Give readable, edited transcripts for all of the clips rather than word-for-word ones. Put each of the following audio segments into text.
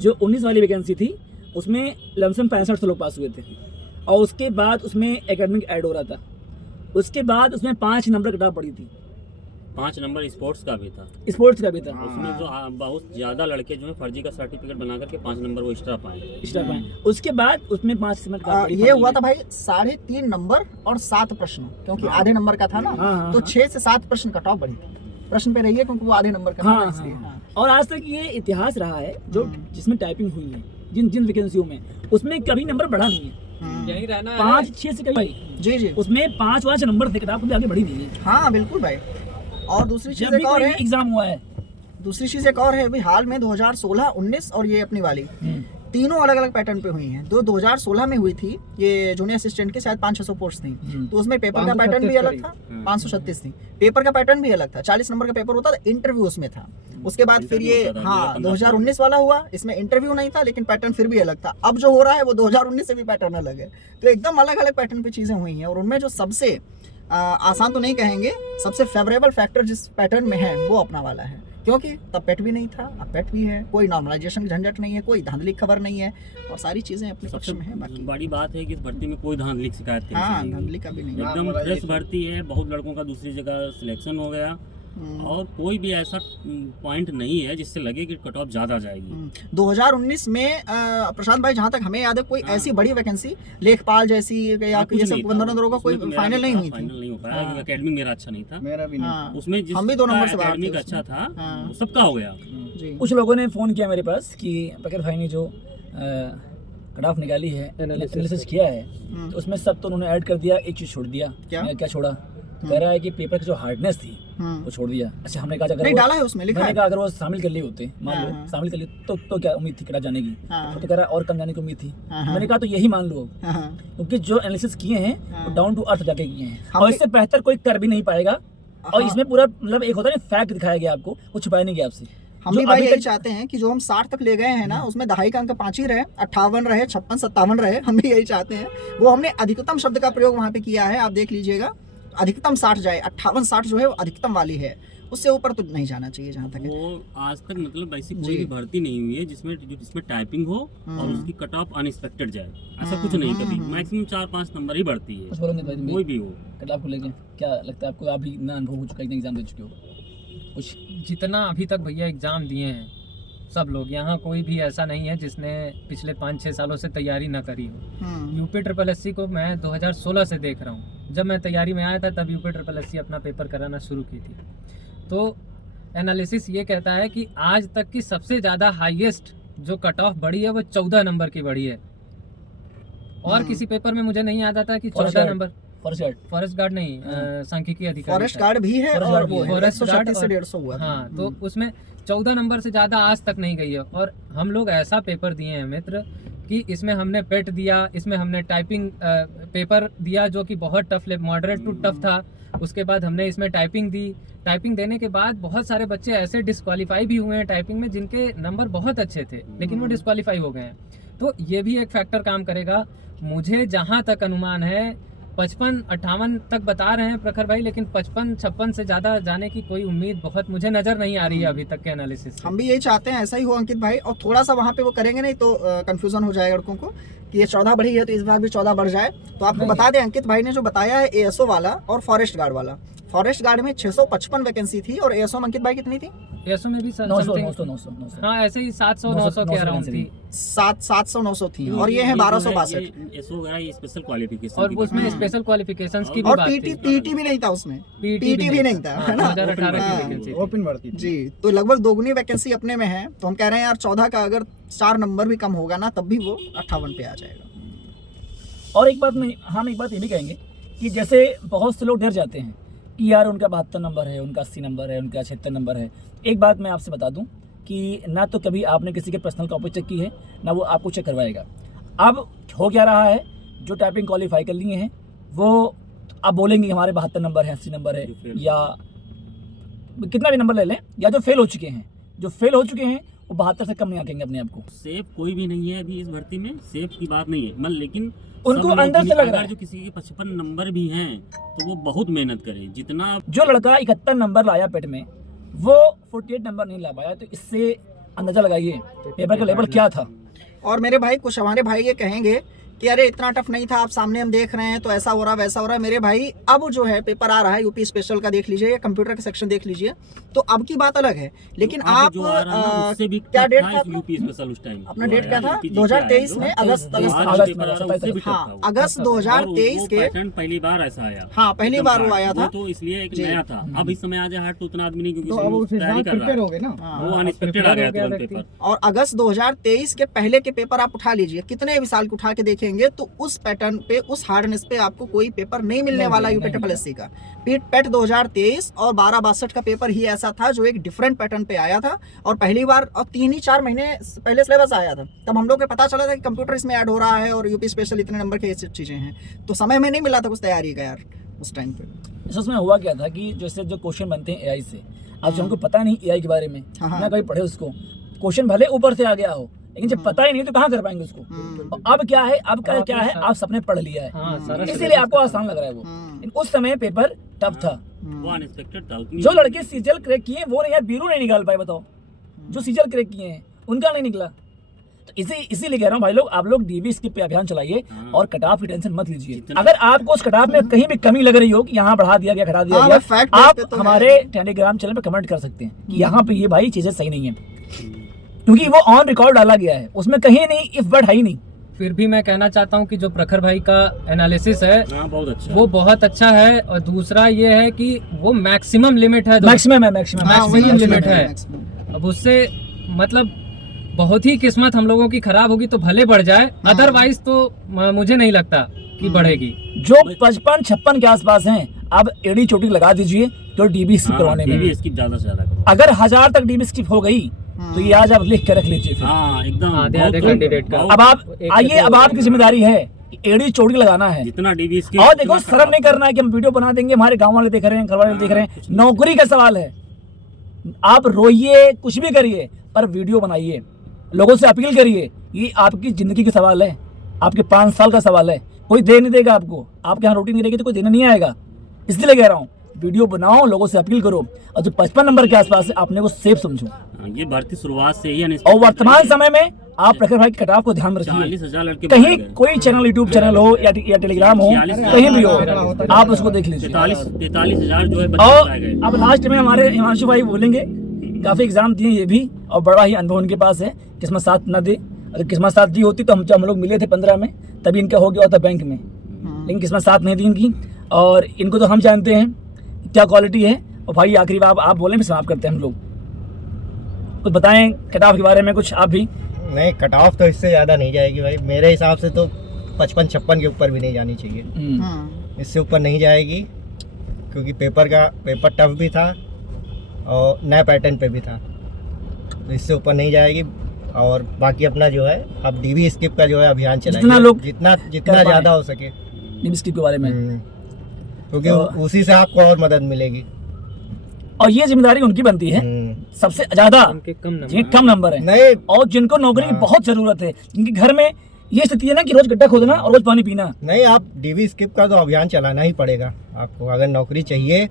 जो 19 वाली वैकेंसी थी उसमें लमसम 65 लोग पास हुए थे, और उसके बाद उसमें एकेडमिक ऐड हो रहा था, उसके बाद उसमें 5 नंबर कटाव पड़ी थी। 5 नंबर स्पोर्ट्स का भी था, स्पोर्ट्स का भी था। उसमें जो बहुत ज़्यादा लड़के जो है फर्जी का सर्टिफिकेट बना करके 5 नंबर वो एक्स्ट्रा पाए। उसके बाद उसमें 5 नंबर कटाव पड़ी। ये हुआ था भाई 3.5 नंबर और 7 प्रश्न, क्योंकि आधे नंबर का था ना, तो 6 से 7 प्रश्न कटाव बढ़ी थी। प्रश्न पे रहिए क्योंकि वो आधे नंबर का था इसलिए। और आज तक ये इतिहास रहा है जो जिसमें टाइपिंग हुई है, जिन वैकेंसियों में, उसमें कभी नंबर बढ़ा नहीं है। यही रहना 5-6 से कभी जी जी, उसमें 5 नंबर थे, कटाव कभी आगे बढ़ी नहीं है। हाँ बिल्कुल भाई। और दूसरी चीज जब भी एक और कोई है, एग्जाम हुआ है, दूसरी चीज एक और है अभी हाल में 2016, 19 और ये अपनी वाली तीनों अलग अलग पैटर्न पे हुई हैं। 2016 में हुई थी ये जूनियर असिस्टेंट की, शायद 500-600 पोस्ट थी, तो उसमें पेपर का पैटर्न भी अलग था। 536 थी, पेपर का पैटर्न भी अलग था, 40 नंबर का पेपर होता था, इंटरव्यू उसमें था। उसके बाद फिर ये 2019 वाला हुआ, इसमें इंटरव्यू नहीं था लेकिन पैटर्न फिर भी अलग था। अब जो हो रहा है वो 2019 से भी पैटर्न अलग है, तो एकदम अलग अलग पैटर्न पे चीजें हुई हैं। और उनमें जो सबसे आसान तो नहीं कहेंगे, सबसे फेवरेबल फैक्टर जिस पैटर्न में है वो अपना वाला है, क्योंकि तब पेट भी नहीं था, अब पेट भी है, कोई नॉर्मलाइजेशन की झंझट नहीं है, कोई धांधली खबर नहीं है, और सारी चीजें अपने पक्ष में है। बाकी बड़ी बात है कि इस भर्ती में कोई धांधली शिकायत नहीं हाँ, चाहिए। धांधली का भी नहीं है। एकदम फ्रेश भर्ती है, बहुत लड़कों का दूसरी जगह सिलेक्शन हो गया, और कोई भी ऐसा पॉइंट नहीं है जिससे लगे कि कट ऑफ ज़्यादा जाएगी। 2019 में प्रशांत भाई, जहाँ तक हमें याद है, कोई ऐसी बड़ी वैकेंसी लेखपाल जैसी या ये सब 15 नंबरों का कोई फाइनल नहीं हुई थी। फाइनल नहीं हो पाया क्योंकि एकेडमिक मेरा अच्छा नहीं था। मेरा भी नहीं। उसमें जिस हम भी 2 नंबर से बाहर थे एकेडमिक अच्छा था वो सबका हो गया। जी। कुछ लोगों ने फ़ोन किया मेरे पास कि पकड़ भाई ने जो कट ऑफ निकाली है, एनालिसिस किया है, तो उसमें सब तो उन्होंने ऐड कर दिया, एक चीज़ छोड़ दिया। क्या छोड़ा? कह रहा है कि पेपर की जो हार्डनेस थी वो छोड़ दिया। अच्छा, हमने कहा अगर नहीं डाला है उसमें, लिखा है। कहा अगर वो शामिल कर लिए होते, मान लो शामिल कर लिए तो क्या उम्मीद थी कटा जाने की? तो कह रहा है और कम जाने की उम्मीद थी। मैंने कहा तो यही मान लो, क्योंकि जो एनालिसिस किए हैं वो डाउन टू अर्थ जाके किए हैं, और इससे बेहतर कोई कर भी नहीं पाएगा। और इसमें पूरा मतलब एक होता है फैक्ट दिखाया गया आपको, कुछ छुपाया नहीं गया आपसे। हम भी भाई यही चाहते हैं कि जो हम 60 तक ले गए हैं ना, उसमें दहाई का अंक 5 ही रहे, 58 रहे, 56, 57 रहे। हम भी यही चाहते हैं। वो हमने अधिकतम शब्द का प्रयोग वहाँ पे किया है, आप देख लीजिएगा, अधिकतम 60 जाए। 58-60 जो है वो अधिकतम वाली है, उससे ऊपर तो नहीं जाना चाहिए जहाँ तक है। वो आज तक मतलब ऐसी कोई भी भर्ती नहीं हुई है जिसमें टाइपिंग हो और उसकी कट ऑफ अनएक्सपेक्टेड जाए, ऐसा कुछ नहीं। कभी मैक्सिमम 4-5 नंबर ही बढ़ती है, कोई भी हो। कट ऑफ को लेके क्या लगता है आपको? आप भी इतना अनुभव हो चुका है, एग्जाम दे चुके हो कुछ? जितना अभी तक भैया एग्ज़ाम दिए हैं सब लोग, यहाँ कोई भी ऐसा नहीं है जिसने पिछले 5-6 सालों से तैयारी ना करी हो। यूपी SSSC को मैं 2016 से देख रहा हूँ। जब मैं तैयारी में आया था तब यूपी SSSC अपना पेपर कराना शुरू की थी। तो एनालिसिस ये कहता है कि आज तक की सबसे ज़्यादा हाईएस्ट जो कट ऑफ बढ़ी है वो 14 नंबर की बढ़ी है। और किसी पेपर में मुझे नहीं याद आता कि 14 नंबर। फॉरेस्ट गार्ड नहीं, सांख्यिकी अधिकारी, फॉरेस्ट गार्ड भी है, और वो फॉरेस्ट गार्ड 136 से 150 हुआ था। हाँ, तो उसमें 14 नंबर से ज़्यादा आज तक नहीं गई है। और हम लोग ऐसा पेपर दिए हैं मित्र कि इसमें हमने पेट दिया, इसमें हमने टाइपिंग पेपर दिया जो कि बहुत टफ, मॉडरेट टू टफ था। उसके बाद हमने इसमें टाइपिंग दी। टाइपिंग देने के बाद बहुत सारे बच्चे ऐसे डिस्क्वालीफाई भी हुए हैं टाइपिंग में जिनके नंबर बहुत अच्छे थे लेकिन वो डिस्क्वालीफाई हो गए हैं। तो ये भी एक फैक्टर काम करेगा। मुझे जहाँ तक अनुमान है 55-58 तक बता रहे हैं प्रखर भाई, लेकिन 55-56 से ज़्यादा जाने की कोई उम्मीद बहुत मुझे नज़र नहीं आ रही है अभी तक के एनालिसिस। हम भी यही चाहते हैं ऐसा ही हो अंकित भाई। और थोड़ा सा वहाँ पे वो करेंगे नहीं तो कंफ्यूजन हो जाएगा लड़कों को कि ये 14 बढ़ी है तो इस बार भी 14 बढ़ जाए। तो आपको बता दें, अंकित भाई ने जो बताया है ASO वाला और फॉरेस्ट गार्ड वाला, फॉरेस्ट गार्ड में 655 वैकेंसी थी और ASO में अंकित भाई कितनी थी? ASO में भी 900। हाँ, ऐसे ही 700-900 के अराउंड थी। 700-900 थी, और ये है 1262। एसओ वगैरह ये स्पेशल क्वालिफिकेशन, और उसमें स्पेशल क्वालिफिकेशंस की भी और बात थी। पीटी भी नहीं था उसमें, पीटी भी नहीं था, है ना? 2018 की वैकेंसी ओपन भर्ती जी। तो लगभग दोगुनी वैकेंसी अपने में है। तो हम कह रहे हैं यार 14 का अगर 4 नंबर भी कम होगा ना तब भी वो 58 पे आ जाएगा। और एक बात नहीं, हम एक बात ये भी कहेंगे कि जैसे बहुत से लोग डर जाते हैं कि यार उनका 72 नंबर है, उनका 80 नंबर है, उनका 76 नंबर है। एक बात मैं आपसे बता दूं कि ना तो कभी आपने किसी के पर्सनल कॉपी चेक की है, ना वो आपको चेक करवाएगा। अब हो क्या रहा है, जो टाइपिंग क्वालिफाई कर लिए हैं वो अब बोलेंगे हमारे 72 नंबर है, 80 नंबर है, या कितना भी नंबर ले लें, या जो फेल हो चुके हैं, वो 72 से कम नहीं आकेंगे अपने आप को। सेफ कोई भी नहीं है अभी इस भर्ती में, सेफ की बात नहीं है मतलब, लेकिन उनको अंदर से लग रहा है जो किसी के 55 नंबर भी हैं तो वो बहुत मेहनत करे। जितना जो लड़का 71 नंबर लाया पेट में वो 48 नंबर नहीं ला पाया, तो इससे अंदाजा लगाइए पेपर का लेवल क्या था। और मेरे भाई कुछ हमारे भाई ये कहेंगे कि अरे इतना टफ नहीं था, आप सामने हम देख रहे हैं तो ऐसा हो रहा वैसा हो रहा है। मेरे भाई अब जो है पेपर आ रहा है यूपी स्पेशल का, देख लीजिए, या कंप्यूटर का सेक्शन देख लीजिए, तो अब की बात अलग है। लेकिन आप क्या डेट था यूपी स्पेशल उस टाइम अपना डेट क्या था 2023 में अगस्त हाँ अगस्त 2023 के पैटर्न पहली बार ऐसा आया। हाँ पहली बार वो आया था, तो इसलिए एक नया था। अब इस समय आ जाए तो उतना आदमी नहीं, क्योंकि तो तैयारी कर रहा है, वो अनएक्सपेक्टेड आ गया तुरंत पेपर। और अगस्त 2023 के पहले के पेपर आप उठा लीजिए, कितने भी साल के उठा के देखेंगे तो उस पैटर्न पे, उस हार्डनेस पे आपको कोई पेपर नहीं मिलने वाला यूपीएससी का। पेट 2023 और 1262 का पेपर ही ऐसा था जो एक डिफरेंट पैटर्न पे आया था, और पहली बार और 3-4 महीने पहले सिलेबस आया था, तब हम लोग को पता चला था कि कंप्यूटर इसमें ऐड हो रहा है और यूपी स्पेशल इतने नंबर के ये सब चीजें हैं, तो समय में नहीं मिला था कुछ तैयारी का यार उस टाइम पे। उसमें हुआ क्या था कि जैसे जो क्वेश्चन बनते हैं एआई से, अब जो हमको पता नहीं एआई के बारे में, ना कभी पढ़े उसको, क्वेश्चन भले ऊपर से आ गया हो, लेकिन जब पता ही नहीं तो कहाँ कर पाएंगे उसको। अब क्या है, अब का क्या है, आप सबने पढ़ लिया है, इसीलिए आपको आसान लग रहा है वो। उस समय पेपर टफ था, वो अनएक्सपेक्टेड था। जो लड़के सीजल क्रैक किए वो नहीं यार, बीरू नहीं निकाल पाए, बताओ जो सीजल क्रैक किए हैं उनका नहीं निकला। तो इसीलिए कह रहा हूँ भाई लोग, आप लोग डीबी स्किप पे अभियान चलाइए और कट ऑफ की टेंशन मत लीजिए। अगर आपको उस कट ऑफ में कहीं भी कमी लग रही हो कि यहाँ बढ़ा दिया गया, घटा दिया गया, आप हमारे टेलीग्राम चैनल पे कमेंट कर सकते हैं कि यहाँ पे ये भाई चीजें सही नहीं है, क्योंकि वो ऑन रिकॉर्ड डाला गया है, उसमें कहीं नहीं इफ बट है ही नहीं। फिर भी मैं कहना चाहता हूँ कि जो प्रखर भाई का एनालिसिस है बहुत अच्छा, वो बहुत अच्छा है। और दूसरा ये है कि वो मैक्सिमम लिमिट है, मैक्सिमम लिमिट है। अब उससे मतलब बहुत ही किस्मत हम लोगों की खराब होगी तो भले बढ़ जाए, अदरवाइज तो मुझे नहीं लगता कि बढ़ेगी। जो 55-56 के आसपास हैं, अब एडी चोटी लगा दीजिए तो डीबी स्किप करवाने में। डीबी स्किप ज्यादा से ज्यादा करो। अगर 1000 तक डीबी स्किप हो गई तो ये आज आप लिख के रख लीजिए फिर। एकदम आधे कैंडिडेट का। अब आप आइए, अब आपकी जिम्मेदारी है, एडी चोटी लगाना है, जितना डीबी स्किप। और देखो शर्म नहीं करना है कि हम वीडियो बना देंगे, हमारे गांव वाले देख रहे हैं, घर वाले देख रहे हैं, नौकरी का सवाल है। आप रोइए, कुछ भी करिए, पर वीडियो बनाइए, लोगों से अपील करिए। ये आपकी जिंदगी का सवाल है, आपके 5 साल का सवाल है, कोई दे नहीं देगा आपको। आपके यहाँ रोटी नहीं रहेगी तो कोई देने नहीं आएगा, इसलिए कह रहा हूँ वीडियो बनाओ, लोगों से अपील करो, और जो 55 नंबर के आसपास है अपने को सेफ समझो। ये भर्ती शुरुआत से ही और वर्तमान समय में आप प्रखर भाई के कटाव को ध्यान रखिए। 40,000 लड़के कहीं कोई चैनल, यूट्यूब चैनल हो या टेलीग्राम हो, कहीं भी हो, आप उसको देख लीजिए। 43,000 जो है। और अब लास्ट में हमारे हिमांशु भाई बोलेंगे, काफी एग्जाम दिए ये भी, और बड़ा ही अनुभव उनके पास है, किस्मत साथ न दे। अगर किस्मत साथ दी होती तो हम लोग मिले थे 15 में, तभी इनका हो गया होता बैंक में, लेकिन किस्मत साथ नहीं दी इनकी। और इनको तो हम जानते हैं क्या क्वालिटी है। और भाई आखिरी बात आप बोलें, फिर समाप्त करते हैं हम लोग। कुछ बताएं कट ऑफ के बारे में कुछ आप भी। नहीं, कट ऑफ तो इससे ज़्यादा नहीं जाएगी भाई, मेरे हिसाब से तो 55-56 के ऊपर भी नहीं जानी चाहिए, इससे ऊपर नहीं जाएगी, क्योंकि पेपर टफ भी था और नया पैटर्न पे भी था, तो इससे ऊपर नहीं जाएगी। और बाकी अपना जो है अब डीबी स्किप का जो है अभियान चलाएंगे, जितना ज़्यादा हो सके डीबी स्किप के बारे में, क्योंकि उसी से आपको और मदद मिलेगी। और ये जिम्मेदारी उनकी बनती है सबसे ज्यादा, जिनके कम नंबर है नहीं, और जिनको नौकरी की बहुत जरूरत है, जिनके घर में ये स्थिति है ना कि रोज गड्ढा खोदना और रोज पानी पीना। नहीं, आप डीबी स्किप का तो अभियान चलाना ही पड़ेगा आपको, अगर नौकरी चाहिए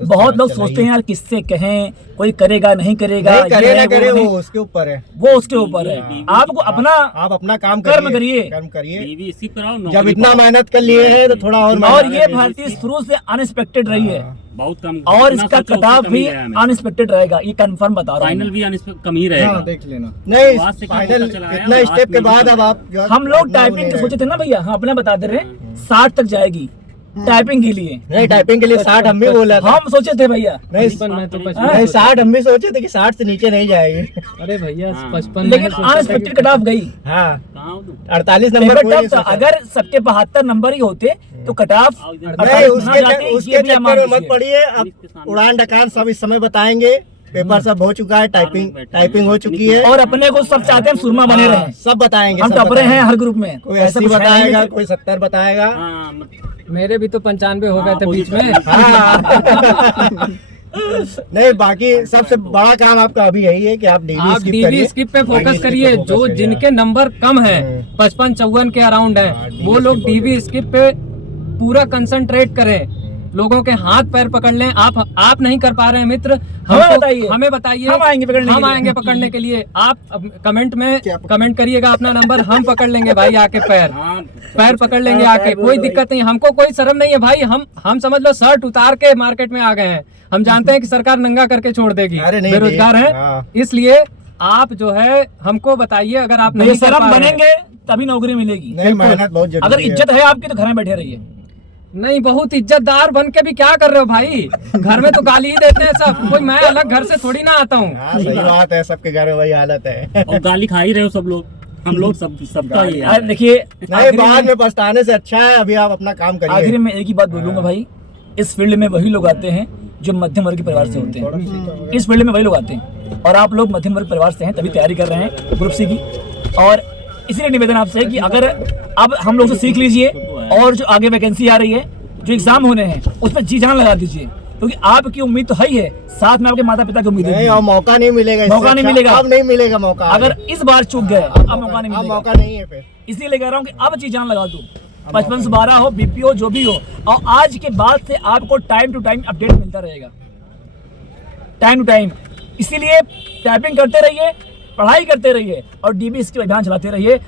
तो। बहुत लोग सोचते हैं यार किससे कहें, कोई करेगा नहीं करेगा, नहीं करे ना करे वो उसके ऊपर है, वो उसके ऊपर है। आपको आप अपना काम कर्म करिए, डीबी स्किप कराओ। जब इतना मेहनत कर लिए हैं तो थोड़ा और ये भर्ती शुरू से अनएक्सपेक्टेड रही है, बहुत कम, और इसका कटाव भी अनएक्सपेक्टेड रहेगा, ये कंफर्म बता रहा हूँ। फाइनल भी कम ही रहेगा, देख लेना। नहीं, फाइनल इतना स्टेप के बाद अब आप हम लोग टाइपिंग के सोचे थे ना भैया, हम अपना बता दे रहे हैं 60 तक जाएगी टाइपिंग के लिए। नहीं, टाइपिंग के लिए 60 हम भी बोला था, हम सोचे थे भैया। नहीं, 60 हम भी सोचे थे कि 60 से नीचे नहीं जाएगी। अरे भैया 55, लेकिन अनएक्सपेक्टेड कट ऑफ गई। हाँ, 48 नंबर था। अगर सबके 72 नंबर ही होते तो कट ऑफ उसके चक्कर में मत पड़िए। अब उड़ान ढकान सब इस समय बताएंगे, पेपर सब हो चुका है, टाइपिंग हो चुकी है, और अपने को सब चाहते हैं सुरमा बने रहे, सब बताएंगे। हम टपरे हैं हर ग्रुप में, कोई 80 बताएगा, कोई 70 बताएगा। मेरे भी तो 95 हो गए थे बीच में। नहीं, बाकी सबसे बड़ा काम आपका अभी यही है कि आप डीबी स्किप पे फोकस करिए। जो जिनके नंबर कम है, 55-54 के अराउंड है, वो लोग डीबी स्किप पे पूरा कंसंट्रेट करें, लोगों के हाथ पैर पकड़ लें। आप नहीं कर पा रहे हैं मित्र, हमें बताइए, हम आएंगे पकड़ने के लिए। आप कमेंट में कमेंट करिएगा अपना नंबर, हम पकड़ लेंगे भाई आके, पैर पकड़ लेंगे आके, कोई दिक्कत नहीं, हमको कोई शर्म नहीं है भाई। हम समझ लो शर्ट उतार के मार्केट में आ गए हैं। हम जानते हैं कि सरकार नंगा करके छोड़ देगी, बेरोजगार है, इसलिए आप जो है हमको बताइए। अगर आप नहीं शर्म बनेंगे तभी नौकरी मिलेगी। मेहनत बहुत जरूरी अगर इज्जत है आपकी तो घर में बैठे रहिए। नहीं, बहुत इज्जतदार बन के भी क्या कर रहे हो भाई? घर में तो गाली ही देते हैं सब, कोई मैं अलग घर से थोड़ी ना आता हूँ। सही बात है, सबके घर में वही हालत है। और गाली खा ही रहे हो सब लोग, हम लोग सबका ये यार देखिए, बाद में पछताने से अच्छा है अभी आप अपना काम करिए। आखिर में एक ही बात बोलूंगा भाई, इस फील्ड में वही लोग आते हैं जो मध्यम वर्ग के परिवार से होते हैं। इस फील्ड में वही लोग आते हैं और आप लोग मध्यम वर्ग परिवार से हैं, तभी तैयारी कर रहे हैं ग्रुप सी की। और इसीलिए निवेदन आपसे है कि अगर अब हम लोग से सीख लीजिए और जो आगे वैकेंसी आ रही है, जो एग्जाम होने हैं, उस पर जी जान लगा दीजिए, क्योंकि आपकी उम्मीद तो है ही है, साथ में आपके माता पिता की उम्मीद है। मौका नहीं मिलेगा, मौका नहीं मिलेगा, अब नहीं मिलेगा मौका। अगर इस बार चूक गए अब मौका नहीं मिलेगा, मौका नहीं है फिर। इसीलिए कह रहा हूँ कि अब जी जान लगा दो, 55 से 12 हो, बीपी हो, जो भी हो। और आज के बाद से आपको टाइम टू टाइम अपडेट मिलता रहेगा, टाइम टू टाइम। इसीलिए टाइपिंग करते रहिए, पढ़ाई करते रहिए और डीबीएस के अभियान चलाते रहिए।